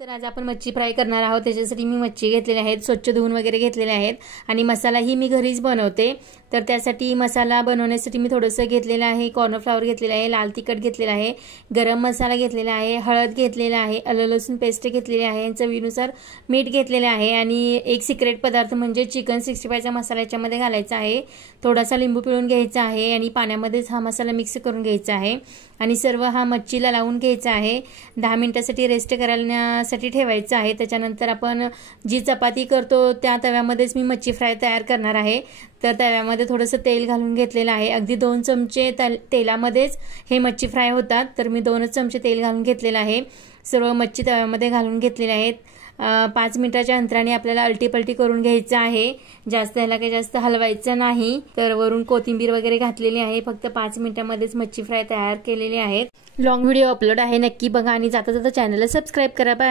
तर आज आपण मच्छी फ्राय करणार आहोत। त्याच्यासाठी मी मच्छी घेतलेल्या आहेत, स्वच्छ धुवून वगैरे घेतलेल्या आहेत आणि मसालाही मी घरीच बनवते। तर त्यासाठी मसाला बनवण्यासाठी मी थोडंसं घेतलेलं आहे, कॉर्नफ्लॉवर घेतलेला आहे, लाल तिखट घेतलेला आहे, गरम मसाला घेतलेला आहे, हळद घेतलेला आहे, आलं लसूण पेस्ट घेतलेली आहे, चवीनुसार मीठ घेतलेले आहे आणि एक सिक्रेट पदार्थ म्हणजे चिकन 65 चा मसाला याच्यामध्ये घालायचा आहे। थोडासा लिंबू पिळून घ्यायचा आहे आणि पाण्यामध्येच हा मसाला मिक्स करून घ्यायचा आहे आणि सर्व हा मच्छीला लावून घ्यायचा आहे। 10 मिनिटांसाठी रेस्ट करण्यासाठी ठेवायचं आहे। त्याच्यानंतर आपण जी चपाती करतो त्या तव्यामध्येच मी मच्छी फ्राय तयार करणार आहे। तर तव्यामध्ये थोडंसं तेल घालून घेतलेलं आहे, अगदी 2 चमचे तेलामध्येच हे मच्छी फ्राय होतात। तर मी 2 चमचे तेल घालून घेतलेलं आहे। सर्व मच्छी तव्यामध्ये घालून घेतलेल्या आहेत। 5 मिनिटाच्या अंतराने आपल्याला अलटी-पलटी करून घ्यायचं आहे, जास्त ह्याला काही जास्त हलवायचं नाही। तर वरून कोथिंबीर वगैरे घातलेली आहे। फक्त 5 मिनिटांमध्येच मच्छी फ्राय तयार केलेली आहे। लॉंग व्हिडिओ अपलोड आहे, नक्की बघा आणि जाता जाता चॅनलला सबस्क्राइब करा। बाय।